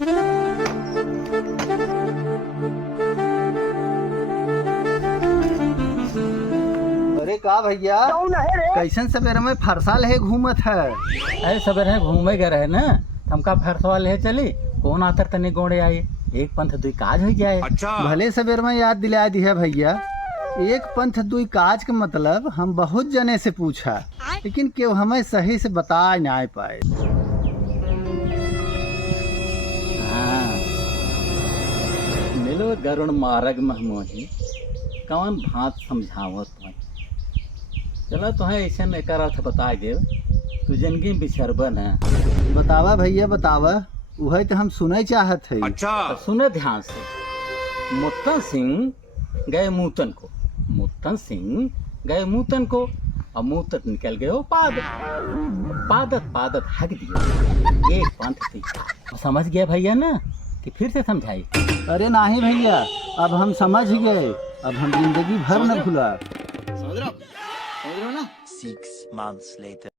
अरे का भैया कैसन सवेरे में फरसाल है घूमत है? अरे सवेरे घूमे गए रहे ना, हमका फरसवा ले चली कौन आतर तने गोड़े आई एक पंथ दुई काज हो जाए। भले सवेर में याद दिला दी है भैया। एक पंथ दुई काज के मतलब हम बहुत जने से पूछा, लेकिन केव हमें सही से बता नहीं पाए। हाँ, मिलो गरुण मार्ग महमोही कौन भात समझावत तुम। चलो तुम्हें ऐसे में एक अर्थ बता दे, तू जिंदगी बिछरबन है। बतावा भैया बतावा, वही तो हम सुने चाहत है। तो सुने ध्यान से। मुत्तन सिंह गए मूतन को, मुत्तन सिंह गए मूतन को, और मूतन निकल गए वो पादत, पादत पादत हक दिया एक पंथ थी। समझ गया भैया ना कि फिर से समझाई? अरे नहीं भैया, अब हम समझ गए, अब हम जिंदगी भर न भूला। समझ रहे हो ना? 6 months later